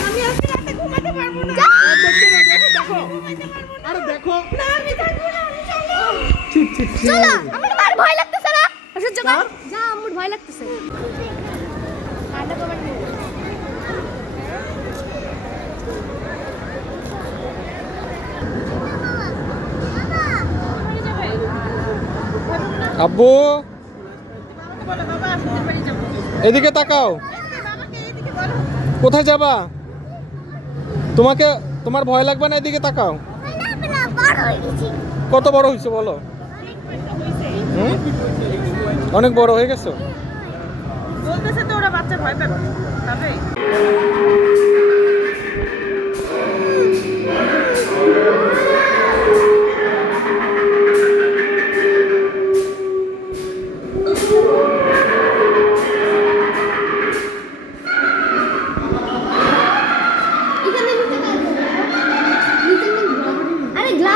আমি আজকে রাতে ঘুমাতে পারব না। দেখো দেখো দেখো। ঘুমাতে পারব না। আরে দেখো। না আমি থাকব না ঠিক ঠিক ঠিক চলো আমার আর ভয় লাগতেছে না। সহ্য কর যা আমার ভয় লাগতেছে। কান্না করবার আব্বু! এদিকে তাকাও। কোথায় যাবা? তোমাকে, তোমার ভয় লাগবে না এদিকে তাকাও। কত বড় হয়েছে বলো? অনেক বড় হয়ে গেছো? বলতেছে তো ওরা বাচ্চা ভয় পাবে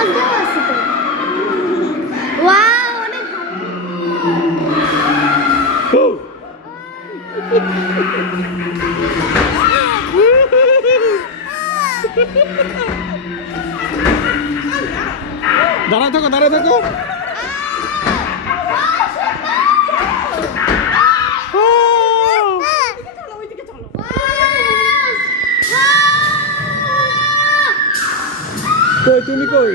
আরে গ্লাস দেওয়া আছে তো ওয়াও অনেক ভালো কই তুমি কই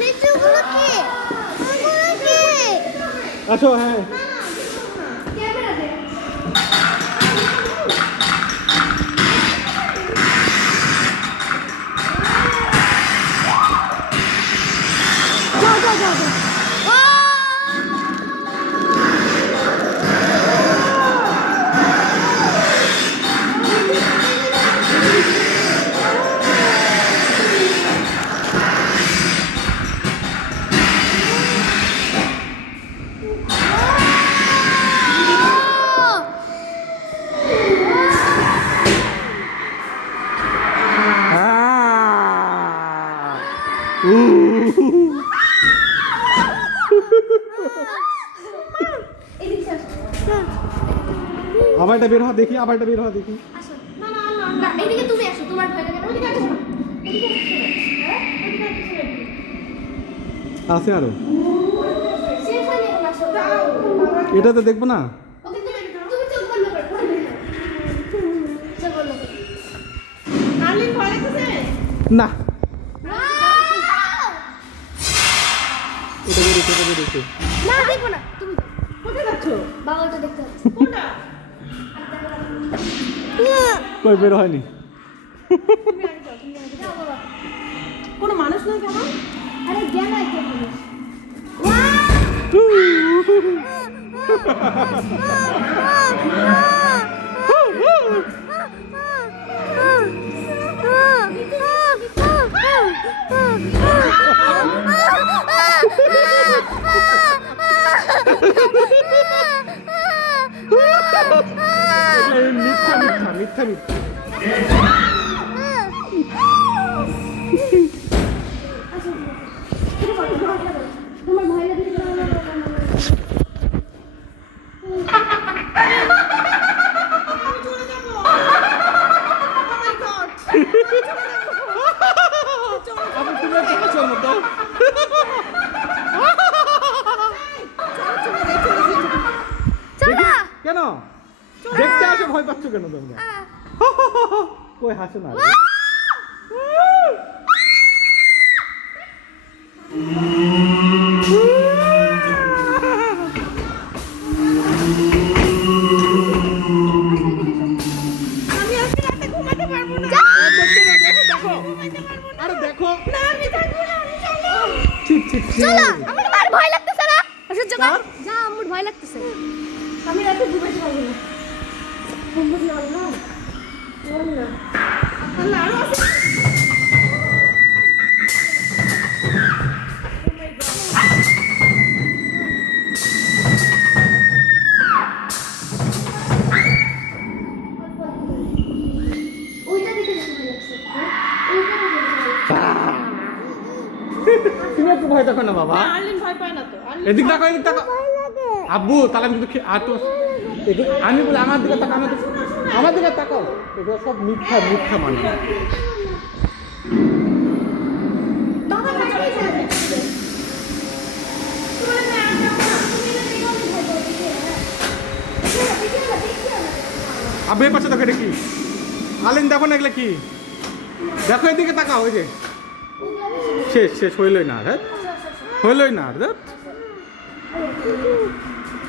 নিচুগুলো কি ওগুলো কি আসো হ্যাঁ ক্যামেরা দে যাও আবার এটা বের হওয়া দেখি আবার এটা বের হওয়া দেখি। হ্যাঁ আছে আরও। এটাতে দেখব না? না! এটা বেরিয়েছে এটা বেরিয়েছে না দেখব না। তুমি যাও। বাবাটা দেখতে পাচ্ছি কোনটা কই বের হয়নি কোনো মানুষ নয় কেন আরে জ্ঞান আছে মানুষ মিথ্যা মিথ্যা মিথ্যা মিথ্যা তোমার ভয় লাগছে আমি চলে যাব Oh my God! আবার তুমি একটা হাসো আমার দাও চলো কেন দেখতে আসে ভয় পাচ্ছ কেন তোমরা? কই হাসো না। আমি রাতে ঘুমাতে পারব দেখো দেখো দেখো। ঘুমাতে পারব না। আরে দেখো। না আমি থাকব না আমি চলো ঠিক ঠিক ঠিক চলো আমার ভয় লাগতেছে না। সহ্য কর। যা আমার ভয় লাগতেছে। আমি রাতে ঘুমাতে পারব না। তুমি একটু ভয় দেখো না বাবা। এদিক দেখো এদিক দেখো। আব্বু তাহলে আমি কিন্তু আর তো এগুলো- আমি বলি, আমার দিকে তাকাও, আমার দিকে আমার দিকে তাকাও। এগুলো সব মিথ্যা মিথ্যা মানে। বাবা কাছেই যাবে তোমার না আমি যাব না। তুমি না দেখো এটা কি? আলিন, দেখো না এগুলো কি? দেখো, এদিকে তাকাও, ওই যে। শেষ শেষ, হইলই না হ্যাঁ? হইলই না হ্যাঁ?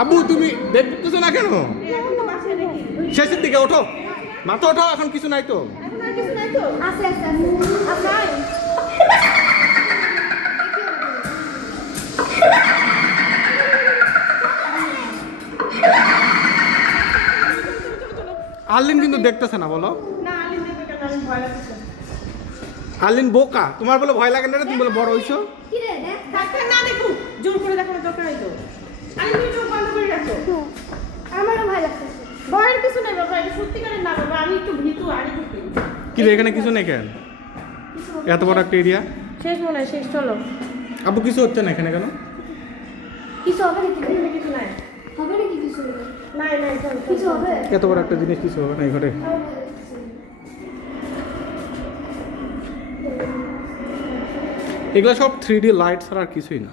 আবু তুমি দেখতেছো না কেন? শেষের দিকে ওঠো। মাথা ওঠো এখন কিছু নাই তো। এখন আর কিছু নাই তো আছে আছে আছে নাই আর্লিন কিন্তু দেখতেছে না বলো। না আর্লিন দেখবে কেন? ভয় লাগছে আর্লিন বোকা তোমার বলে ভয় লাগে না রে? তুমি বলে বড় হইছো? কি রে দেখ থাক থাক না দেখো জোর করে দরকার তুমি চোখ বন্ধ করে রাখো। আমারও ভয় লাগতেছে। ভয়ের কিছু নেই বাবা এটা সত্যিকারের না বাবা আমি একটু ভীতু আরে কি রে এখানে কিছু নেই কেন? এত বড় একটা এরিয়া শেষ মনে হয় শেষ চলো। আবু কিছু হচ্ছে না এখানে কেন? কিছু হবে এখানে কিছু নাই? হবে কিছু? নাই নাই কিছু হবে? এত বড় একটা জিনিস কিছু হবে না এই ঘরে আমার ভয় লাগতেছে। এগুলো সব থ্রি ডি লাইট ছাড়া আর কিছুই না।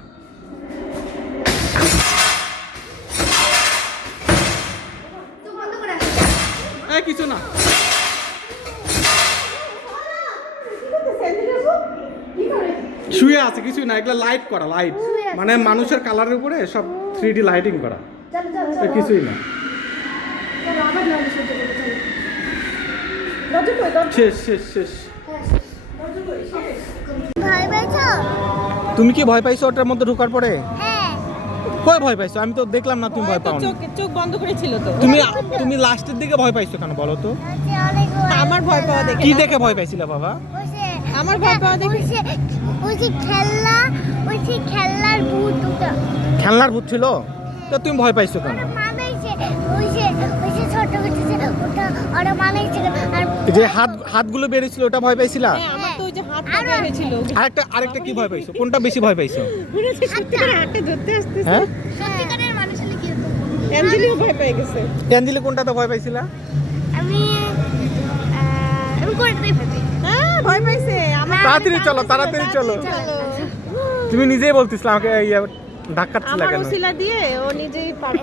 কিছু না। শুয়ে আছে কিছুই না এগুলো লাইট করা লাইট মানে মানুষের কালারের উপরে সব থ্রি ডি লাইটিং করা। কিছুই না। শেষ শেষ শেষ। তুমি কি ভয় পাইছো ওটার মধ্যে ঢোকার পরে? হ্যাঁ। কই ভয় পাইছো? আমি তো দেখলাম না তুমি ভয় পাও চোখ চোখ বন্ধ করে ছিল তো। তুমি তুমি লাস্টের দিকে ভয় পাইছো কেন বলো তো? আমার ভয় পাওয়া দেখে কি দেখে ভয় পাইছিলা বাবা? আমার ভয় পাওয়া দেখে ওই যে খেলনা ওই যে খেলনার ভূত ওটা খেলনার ভূত ছিল? তো তুমি ভয় পাইছো কেন? যে ওই যে ছোট হচ্ছে ওটা ওটা মানাইছে আর এই যে হাত হাতগুলো বেরিয়েছিল ওটা ভয় পাইছিলা? হ্যাঁ, ওই যে হাত আরো- হয়েছিল আরেকটা আরেকটা কি ভয় পাইছো? কোনটা বেশি ভয় পাইছো? সত্যি করে হাতটা ধরতে আসতেছে। হ্যাঁ? সত্যিকারের মানুষ হলে কি হতো অ্যাঞ্জেলিও ভয় পেয়ে গেছে। ক্যান্ডিলে কোনটাতে ভয় পাইছিলা? আমি হ্যাঁ ভয় পাইছে। আমার তাড়াতাড়ি চলো তাড়াতাড়ি চলো। তুমি নিজেই বলতিস আমাকে ইয়ে ধাক্কাচ্ছিলা আমার দিয়ে ও নিজেই পার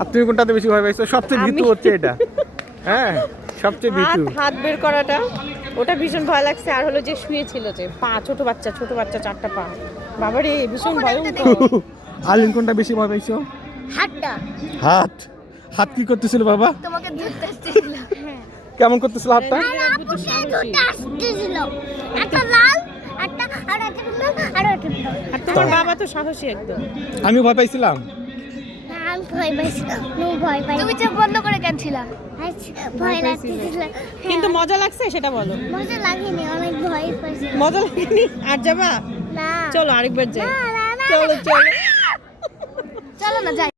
আর তুমি কোনটাতে বেশি ভয় পাইছো? সবচেয়ে ভীতু হচ্ছে এটা। হ্যাঁ সবচেয়ে হাত ভীতু। হাত বের করাটা। ওটা ভীষণ ভয় লাগছে। আর হলো যে শুয়েছিল যে পা ছোট বাচ্চা ছোট বাচ্চা চারটা পা। বাবারে ভীষণ ভয়ঙ্কর আলিন কোনটা বেশি ভয় পাইছো? হাতটা। হাত। হাত কি করতেছিল বাবা? তোমাকে ধরতে আসছিল হ্যাঁ। কেমন করতেছিল হাতটা? আর আপু সে ধরতে আসতেছিল। একটা লাল একটা আর একটা আর একটা আর তোমার বাবা তো সাহসী একদম। আমি ভয় পাইছিলাম। ভয় পাইছিলাম ভয় পাই তুমি চোখ বন্ধ করে কেনছিলা ভয় লাগতেছিল। কিন্তু মজা লাগছে সেটা বলো। মজা লাগেনি অনেক ভয় পাইছি মজা লাগেনি? আর যাবা? না। চলো আরেকবার যাই। চলো চলো। চলো না যাই।